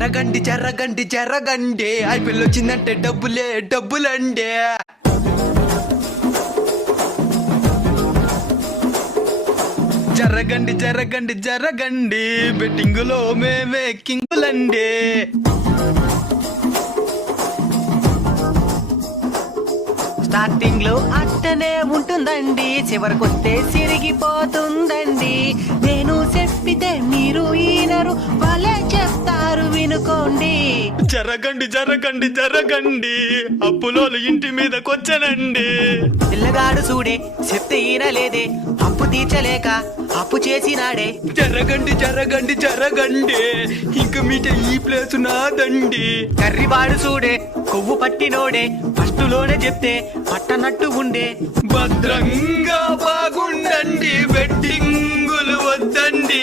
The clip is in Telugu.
జరగండి జరగండి జరగండి ఐపీఎల్ వచ్చిందంటే డబ్బులండి. జరగండి జరగండి జరగండి బెట్టింగులో మేమే కింగులండి. స్టార్టింగ్ లో అట్టనే ఉంటుందండి, చివరికొస్తే సిరిగిపోతుందండి. నేను చెప్పితే మీరు ఈనరు, వాళ్ళే చెప్తారు వినుకోండి. జరగండి జరగండి జరగండి అప్పులోలు ఇంటి మీదకొచ్చనండి. పిల్లగాడు చూడే చెప్తే ఈనలేదే, అప్పు తీర్చలేక అప్పు చేసినాడే. జరగండి జరగండి జరగండి ఇంక మీట ఈ ప్లేసు నాదండి. కర్రివాడు చూడే కొవ్వు పట్టినోడే, ఫస్టులోనే చెప్తే పట్టనట్టు ఉండే. భద్రంగా బాగుండండి బెట్టింగులు వద్దండి.